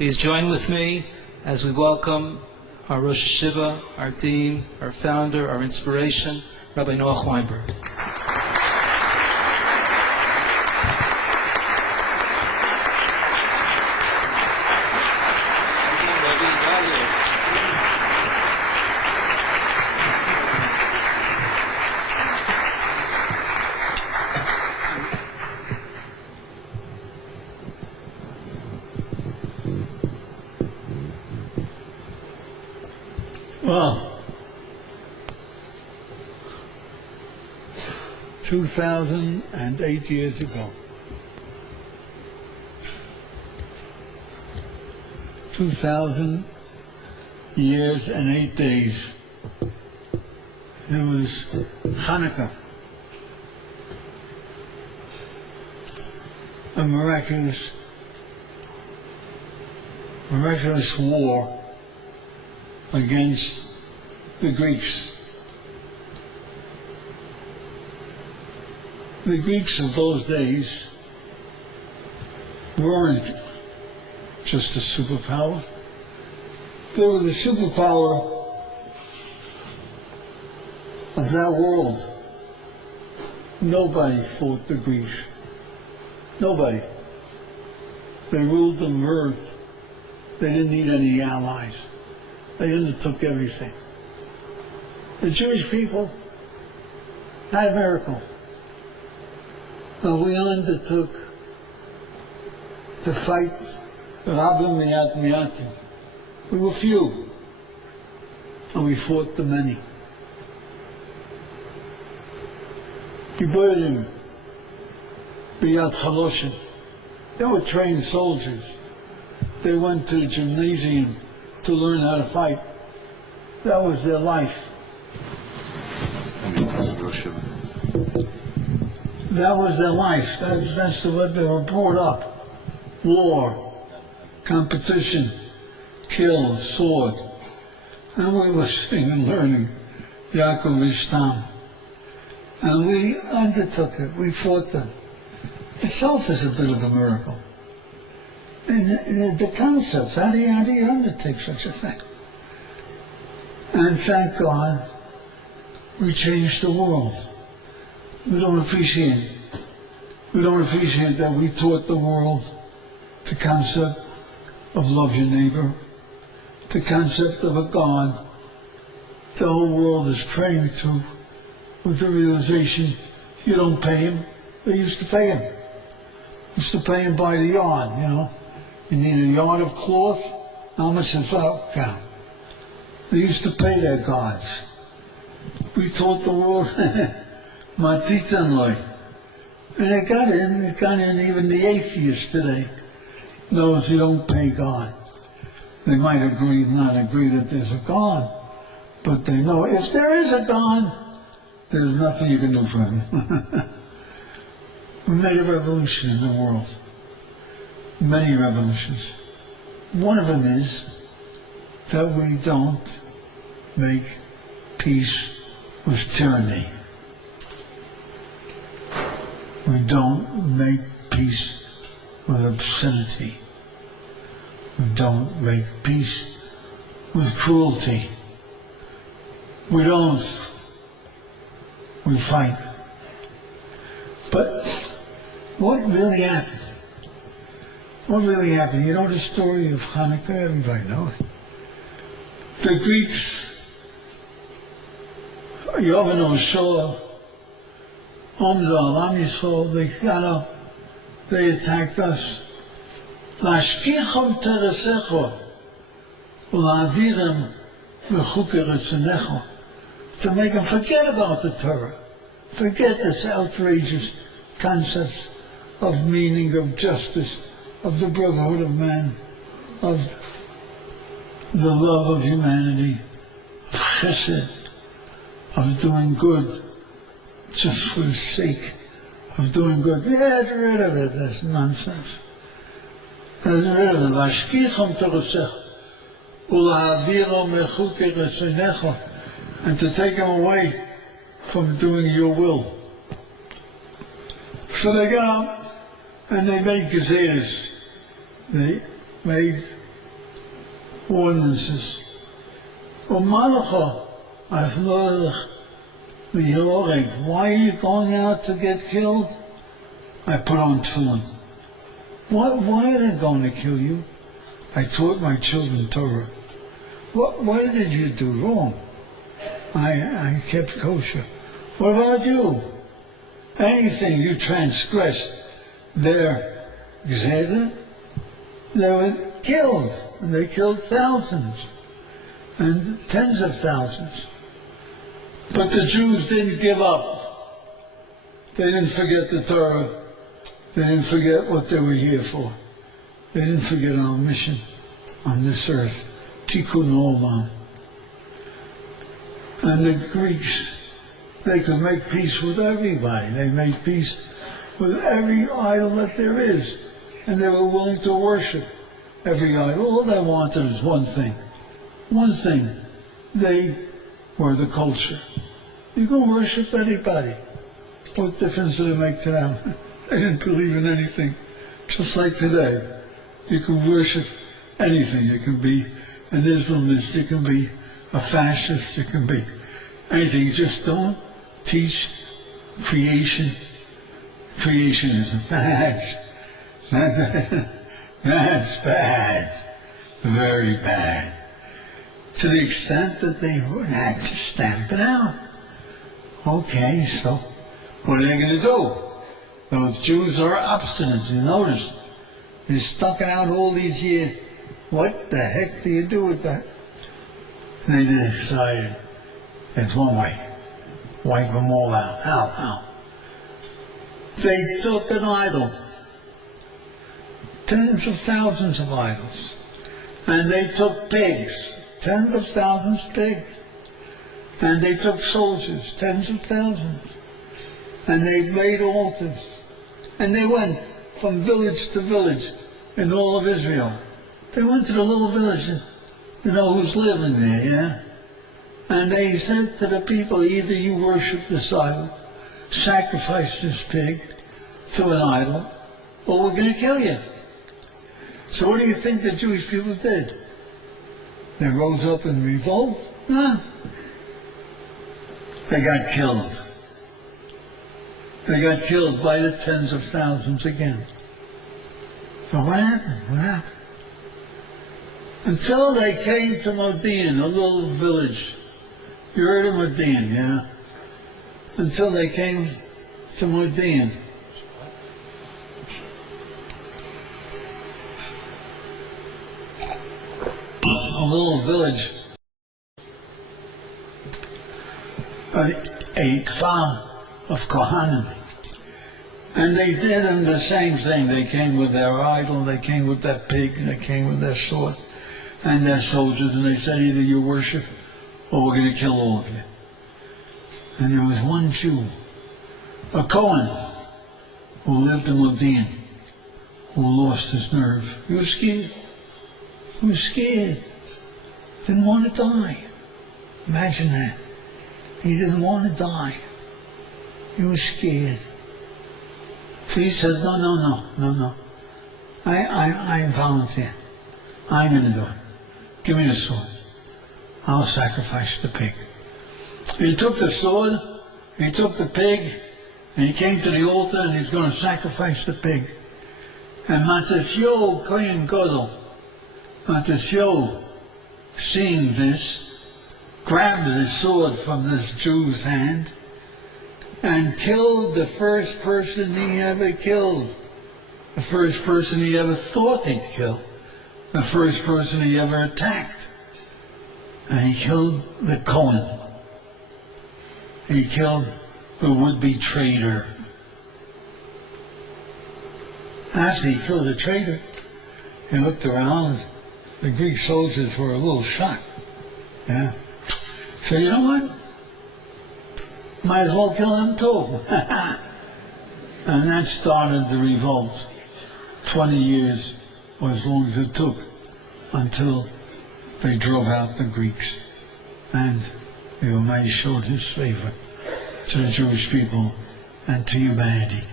Please join with me as we welcome our Rosh Hashiva, our Dean, our founder, our inspiration, Rabbi Noach Weinberg. Well, 2008 years ago, 2000 years and 8 days, there was Chanukah, a miraculous war against the Greeks. The Greeks of those days weren't just a superpower. They were the superpower of that world. Nobody fought the Greeks. Nobody. They ruled the earth. They didn't need any allies. They undertook everything. The Jewish people had a miracle. And we undertook to fight Rabbi Noach Weinberg. We were few, and we fought the many. Giborim, Biyad Chaloshim. They were trained soldiers. They went to the gymnasium to learn how to fight. That was their life. That was their life. That's the way they were brought up. War, competition, kill, sword. And we were sitting and learning Yaakov Ishtam. And we undertook it. We fought them. Itself is a bit of a miracle. And the concepts, how do you undertake such a thing? And thank God, we changed the world. We don't appreciate it. We don't appreciate that we taught the world the concept of love your neighbor, the concept of a God the whole world is praying to, with the realization you don't pay him. They used to pay him. Used to pay him by the yard, you know. You need a yard of cloth, how much does that count? They used to pay their gods. We taught the world, Matitanloi. And it got in, even the atheists today knows you don't pay God. They might agree, not agree that there's a God, but they know if there is a God, there's nothing you can do for him. We made a revolution in the world. Many revolutions. One of them is that we don't make peace with tyranny. We don't make peace with obscenity. We don't make peace with cruelty. We don't. We fight. But what really happened? What really happened? You know the story of Chanukah? Everybody knows it. The Greeks, Yavin Shah, Omdal, Am Yisrael, they got up, they attacked us. Lashkicham teresecho, u'la'avirem v'chuker etzenecho, to make them forget about the Torah, forget this outrageous concepts of meaning, of justice, of the brotherhood of man, of the love of humanity, of chesed, of doing good, just for the sake of doing good. Get rid of it, that's nonsense. Get rid of it. Vashkicham torosech, u'la'aviro mechuker etzenecho, and to take them away from doing your will. So they got up and they made gezeres. They made ordinances. Why are you going out to get killed? I put on tefillin. Why are they going to kill you? I taught my children Torah. What did you do wrong? I kept kosher. What about you? Anything you transgressed their gzera, they were killed. And they killed thousands and tens of thousands. But the Jews didn't give up. They didn't forget the Torah. They didn't forget what they were here for. They didn't forget our mission on this earth. Tikkun Olam. And the Greeks, they could make peace with everybody. They made peace with every idol that there is. And they were willing to worship every idol. All they wanted is one thing. One thing. They were the culture. You can worship anybody. What difference did it make to them? They didn't believe in anything. Just like today. You can worship anything. You can be an Islamist. You can be a fascist. You can be anything. You just don't teach creation. Creation is bad. That's bad. Very bad. To the extent that they had to stamp it out. Okay, so what are they going to do? Those Jews are obstinate, you notice. They stuck it out all these years. What the heck do you do with that? And they decided, there's one way. Wipe them all out. How? They took an idol. Tens of thousands of idols. And they took pigs. Tens of thousands of pigs. And they took soldiers, tens of thousands. And they made altars. And they went from village to village in all of Israel. They went to the little village, you know who's living there, yeah? And they said to the people, either you worship this idol, sacrifice this pig to an idol, or we're going to kill you. So what do you think the Jewish people did? They rose up in revolt? No. They got killed. They got killed by the tens of thousands again. So what happened? What happened? Until they came to Modi'in, a little village. You heard of Modi'in, yeah? Until they came to Modi'in. A little village. A farm of Kohanim. And they did them the same thing. They came with their idol, they came with that pig, and they came with their sword and their soldiers, and they said either you worship or we're going to kill all of you. And there was one Jew, a Cohen, who lived in Modi'in, who lost his nerve. He was scared. He was scared. Didn't want to die. Imagine that. He didn't want to die. He was scared. So he says, no. I volunteer. I'm going to do it. Give me the sword. I'll sacrifice the pig. He took the sword, he took the pig, and he came to the altar and he's going to sacrifice the pig. And Matisyo Kohen Gadol, Matisyo, seeing this, grabbed the sword from this Jew's hand and killed the first person he ever killed, the first person he ever thought he'd kill, the first person he ever attacked. And he killed the Cohen. He killed the would-be traitor. After he killed the traitor, he looked around. The Greek soldiers were a little shocked. Yeah. So you know what? Might as well kill him too. And that started the revolt. 20 years, or as long as it took, until they drove out the Greeks. And the Almighty showed his favor to the Jewish people and to humanity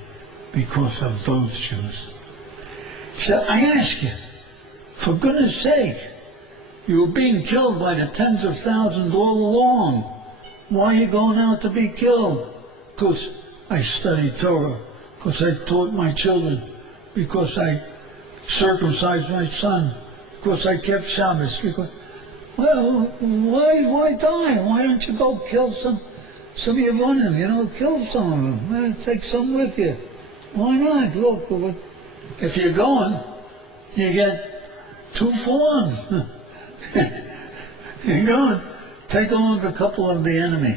because of those Jews. So I ask you, for goodness sake, You were being killed by the tens of thousands all along. Why are you going out to be killed? Because I studied Torah, because I taught my children, because I circumcised my son, because I kept Shabbos. Because, well, why die? Why don't you go kill some Yevonim, kill some of them. Well, take some with you. Why not? Look, if you're going, you get 2 for 1. You're going, take along a couple of the enemy.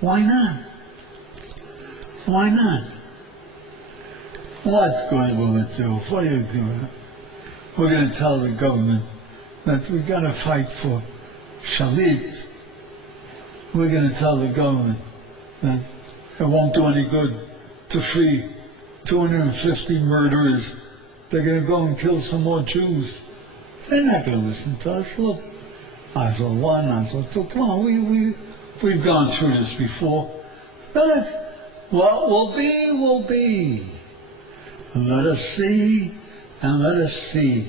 Why not? Why not? What good will it do? What are you doing? We're going to tell the government that we've got to fight for Shalit. We're going to tell the government that it won't do any good to free 250 murderers. They're going to go and kill some more Jews. They're not going to listen to us. Look, Azor 1, Azor 2, come on, we've gone through this before. That what will be, will be. Let us see, and let us see.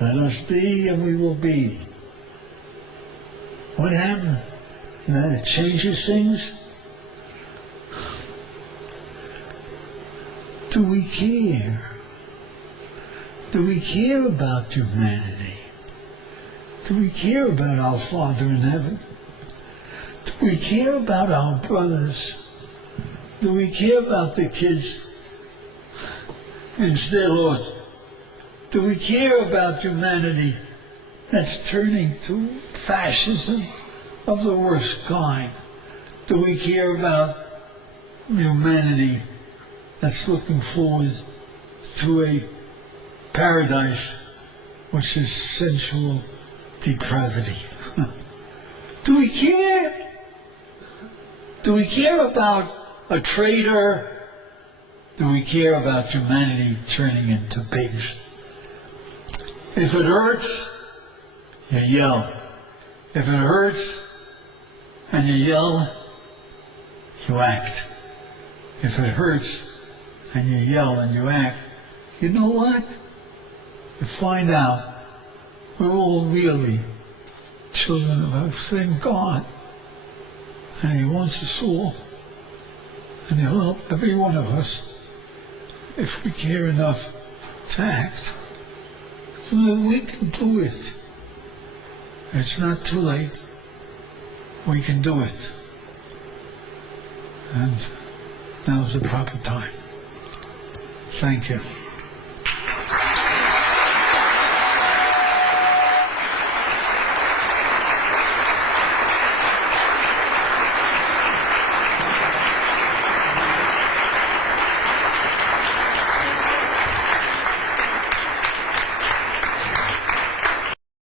Let us be, and we will be. What happened? That it changes things? Do we care? Do we care about humanity? Do we care about our Father in heaven? Do we care about our brothers? Do we care about the kids in Sderot? Do we care about humanity that's turning to fascism of the worst kind? Do we care about humanity that's looking forward to a paradise which is sensual depravity? Do we care? Do we care about a traitor? Do we care about humanity turning into pigs? If it hurts, you yell. If it hurts and you yell, you act. If it hurts and you yell and you act, you know what? You find out we're all really children of a same God. And He wants us all. And He'll help every one of us if we care enough to act. So that we can do it. It's not too late. We can do it. And now's the proper time. Thank you.